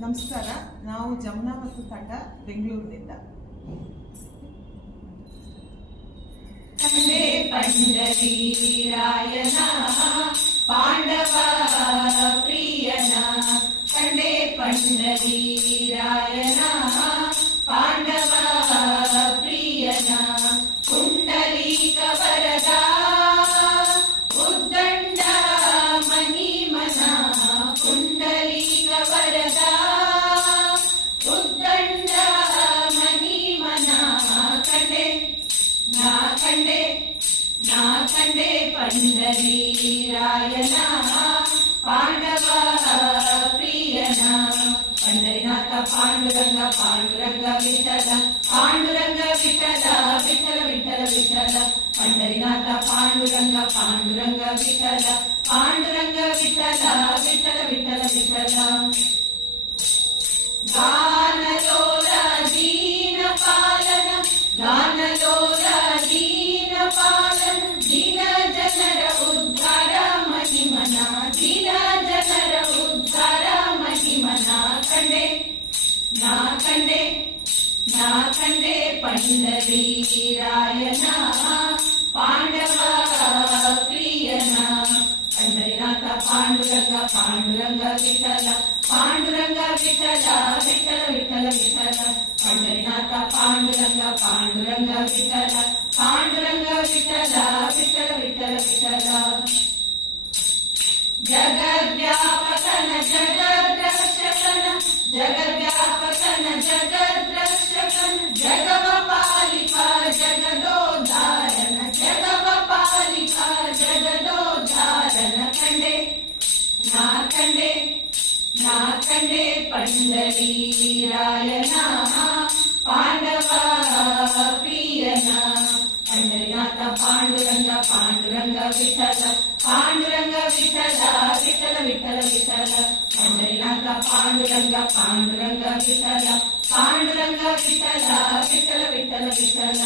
ನಮಸ್ಕಾರ ನಾವು ಜಮುನಾ ಮತ್ತು ತಂಡ ಬೆಂಗಳೂರಿನಿಂದ ಕಂಡೆ ಪಂಡರೀರಾಯನ ಪಾಂಡವ ಪ್ರಿಯನ ಕಂಡೆ ಪಂಡರೀರಾಯನ ಪಾಂಡವ కండే నా కండే పండరీరాయన పాండవ ప్రియన. పండరినాథ పాండురంగ పాండురంగ విఠల పాండురంగ విఠల విఠల విఠల విఠల. పండరినాథ పాండురంగ పాండురంగ విఠల పాండురంగ విఠల విఠల విఠల విఠల. నాకండే నాకండే నా కండే పాండవ ప్రియన. పండరినాథ పాండురంగ పాండురంగ విఠల పాండురంగ విఠల విఠల విఠల విఠల. పండరినాథ పాండురంగ పాండురంగ విఠల పాండురంగ విఠల విఠల విఠల విఠల. నా కండే నా కండే పండరీరాయన పాండవ ప్రియన. పండరినాథ పాండురంగ పాండురంగ విఠల పాండురంగ విఠల విఠల విఠల విఠల. పండరినాథ పాండురంగ పాండురంగ విఠల పాండురంగ విఠల విఠల విఠల విఠల.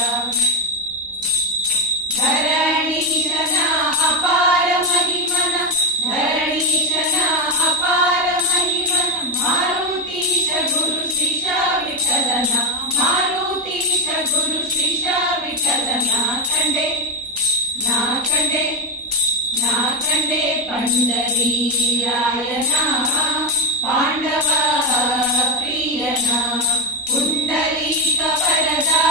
కండే నా కండే నా కండే పండరీరాయన పాండవ ప్రియనా పుండరీక వరదా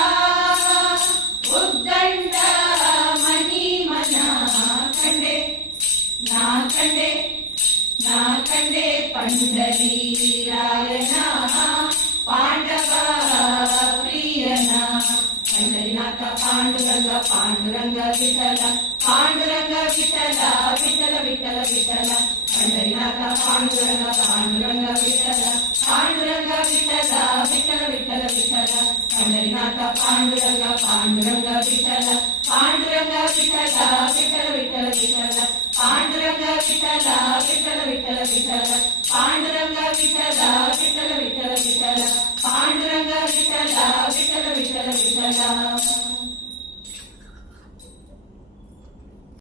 ఉద్దండ మహిమన కండే నా కండే నా కండే పండరీరాయన పాండవ పండరినాథ పాండురంగ పాండురంగ విఠల పాండురంగ విఠల విఠల విఠల విఠల. పండరినాథ పాండురంగ పాండురంగ విఠల పాండురంగ విఠల విఠల విఠల విఠల. పండరినాథ పాండురంగ పాండురంగ విఠల పాండురంగ విఠల విఠల విఠల విఠల. పాండురంగ విఠల విఠల విఠల విఠల. పాండురంగ విఠల విఠల విఠల విఠల. పాండురంగ విఠల విఠల విఠల విఠల